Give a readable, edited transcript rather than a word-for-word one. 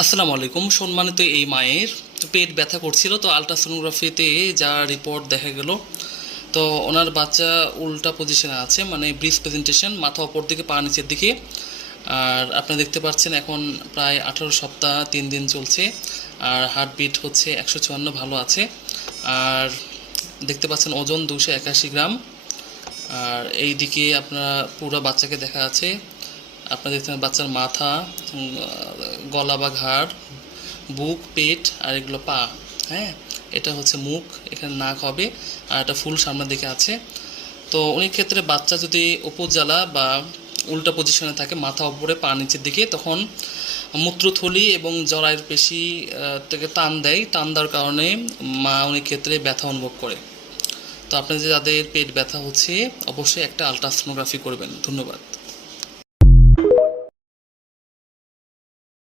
আসসালামু আলাইকুম। সম্মানিত এই মায়ের পেট ব্যথা করছিল, তো আলট্রাসোনোগ্রাফিতে যা রিপোর্ট দেখা গেল, তো ওনার বাচ্চা উল্টা পজিশনে আছে, মানে ব্রিজ প্রেজেন্টেশন, মাথা অপর দিকে পা নিচের দিকে। আর আপনি দেখতে পাচ্ছেন এখন প্রায় 18 সপ্তাহ 3 দিন চলছে, আর হার্টবিট হচ্ছে 154, ভালো আছে। আর দেখতে পাচ্ছেন ওজন 281 গ্রাম। আর এই দিকে আপনার পুরো বাচ্চাকে দেখা আছে। আপনারা দেখতে পাচ্ছেন বাচ্চার মাথা, গলা বা ঘাড়, বুক, পেট, আর এগুলো পা। হ্যাঁ, এটা হচ্ছে মুখ, এখানে নাক হবে, আর এটা ফুল সামনের দিকে আছে। তো অনেক ক্ষেত্রে বাচ্চা যদি উপজ্বালা বা উল্টা পজিশনে থাকে, মাথা উপরে পা নিচের দিকে, তখন মূত্রথলি এবং জরায়ুর পেশি থেকে টান দেয়। টান দেওয়ার কারণে মা অনেক ক্ষেত্রে ব্যথা অনুভব করে। তো আপনাদের যাদের পেট ব্যথা হচ্ছে, অবশ্যই একটা আলট্রাসোনোগ্রাফি করবেন। ধন্যবাদ।